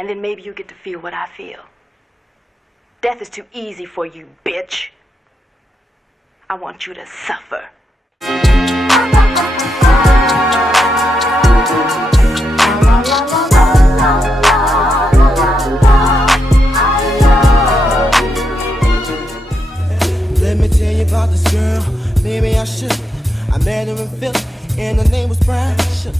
And then maybe you get to feel what I feel. Death is too easy for you, bitch. I want you to suffer. Let me tell you about this girl, maybe I should. I met her in Philly, and her name was Brownsugar.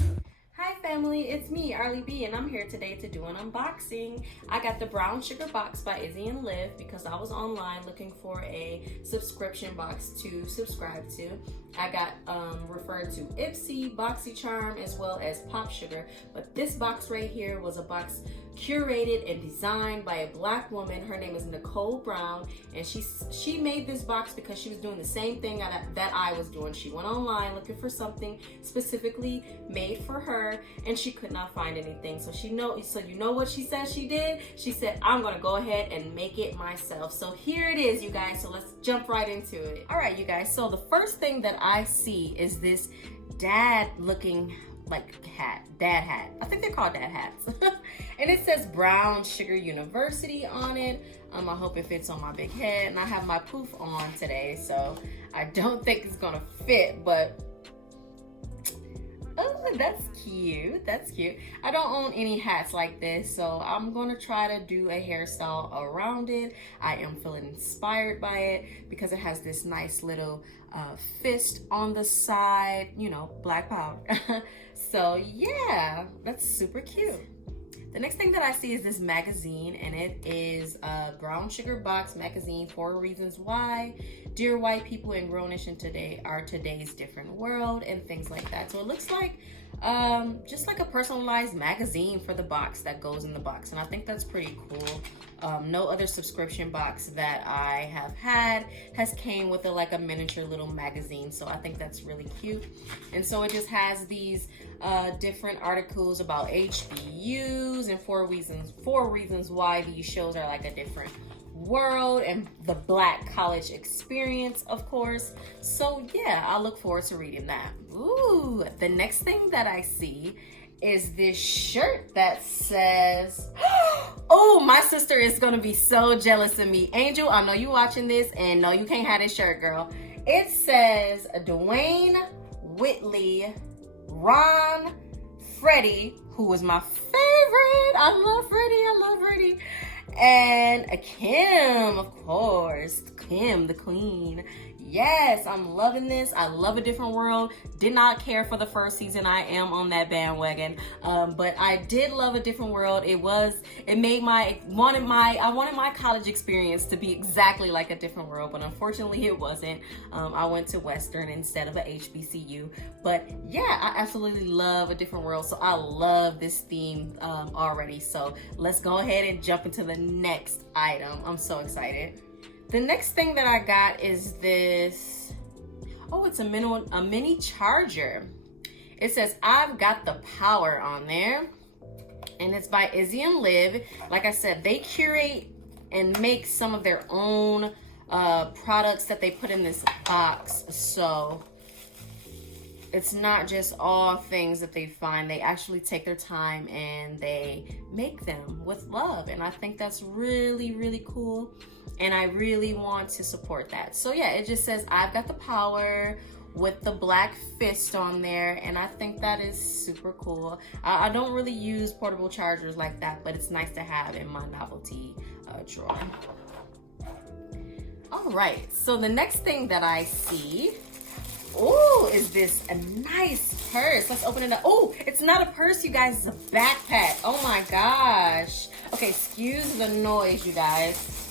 Hi family, it's me, Arlee Bee, and I'm here today to do an unboxing. I got the Brownsugarbox by Izzy and Liv because I was online looking for a subscription box to subscribe to. I got referred to Ipsy, BoxyCharm, as well as Pop Sugar, but this box right here was a box curated and designed by a black woman. Her name is Nicole Brown, and she made this box because she was doing the same thing that I was doing. She went online looking for something specifically made for her, and she could not find anything. So you know what she said she did? She said, I'm gonna go ahead and make it myself. So here it is, you guys. So let's jump right into it. All right, you guys. So the first thing that I see is this dad-looking dad hat. I think they're called dad hats. And it says Brownsugar University on it. I hope it fits on my big head. And I have my poof on today, so I don't think it's gonna fit, but oh, that's cute. That's cute. I don't own any hats like this, so I'm gonna try to do a hairstyle around it. I am feeling inspired by it because it has this nice little fist on the side, you know, black power. So yeah, that's super cute. The next thing that I see is this magazine, and it is a Brownsugarbox magazine, 4 Reasons Why, Dear White People and Grownish in today's different world, and things like that. So it looks like just like a personalized magazine for the box that goes in the box, and I think that's pretty cool. No other subscription box that I have had has came with a miniature little magazine, so I think that's really cute. And so it just has these different articles about HBUs and 4 reasons why these shows are like a different world, and the black college experience, of course. So yeah, I look forward to reading that. Ooh, the next thing that I see is this shirt that says, oh, my sister is gonna be so jealous of me. Angel, I know you watching this, and no, you can't have this shirt, girl. It says Dwayne, Whitley, Ron, Freddie, who was my favorite. I love Freddie, and Kim, of course, Kim, the queen. Yes, I'm loving this. I love A Different World. Did not care for the first season. I am on that bandwagon, but I did love A Different World. I wanted my college experience to be exactly like A Different World, but unfortunately it wasn't. I went to Western instead of a HBCU, but yeah, I absolutely love A Different World. So I love this theme already. So let's go ahead and jump into the next item. I'm so excited. The next thing that I got is this, oh, it's a mini charger. It says, I've got the power on there. And it's by Izzy and Liv. Like I said, they curate and make some of their own products that they put in this box. So it's not just all things that they find. They actually take their time and they make them with love. And I think that's really, really cool. And I really want to support that. So yeah, it just says, I've got the power, with the black fist on there. And I think that is super cool. I don't really use portable chargers like that, but it's nice to have in my novelty drawer. All right, so the next thing that I see, oh, is this a nice purse. Let's open it up. Oh, it's not a purse, you guys. It's a backpack. Oh my gosh. Okay, excuse the noise, you guys.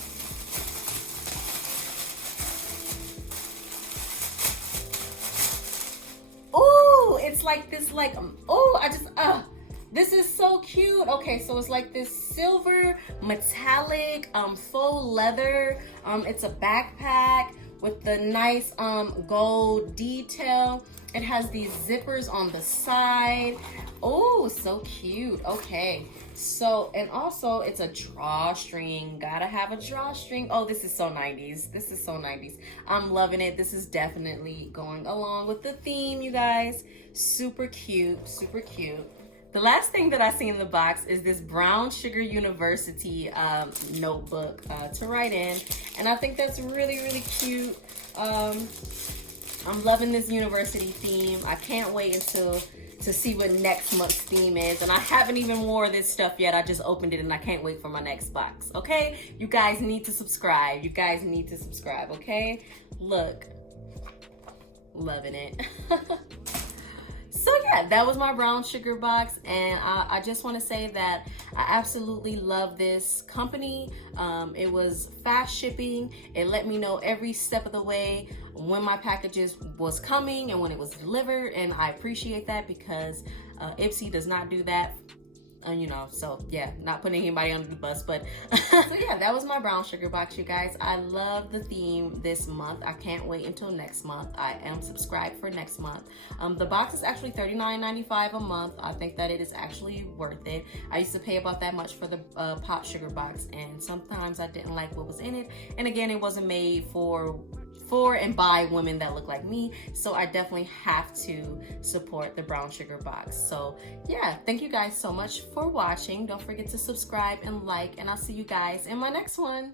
Oh, it's like this, this is so cute. Okay, so it's like this silver metallic faux leather. It's a backpack with the nice gold detail. It has these zippers on the side. Oh, so cute. Okay, so, and also it's a drawstring. Gotta have a drawstring. Oh, this is so 90s. This is so 90s. I'm loving it. This is definitely going along with the theme, you guys. Super cute, super cute. The last thing that I see in the box is this Brown Sugar University notebook to write in, and I think that's really, really cute. I'm loving this university theme. I can't wait to see what next month's theme is, and I haven't even wore this stuff yet. I just opened it and I can't wait for my next box. Okay, you guys need to subscribe. You guys need to subscribe. Okay, look, loving it. So yeah, that was my Brown Sugar box, and I just want to say that I absolutely love this company. It was fast shipping. It let me know every step of the way when my packages was coming and when it was delivered, and I appreciate that because Ipsy does not do that. You know, so yeah, not putting anybody under the bus, but so yeah, that was my Brown Sugar box, you guys. I love the theme this month. I can't wait until next month. I am subscribed for next month. The box is actually $39.95 a month. I think that it is actually worth it. I used to pay about that much for the Pop Sugar box, and sometimes I didn't like what was in it. And again, it wasn't made for and by women that look like me, so I definitely have to support the Brown Sugar box. So yeah, thank you guys so much for watching. Don't forget to subscribe and like, and I'll see you guys in my next one.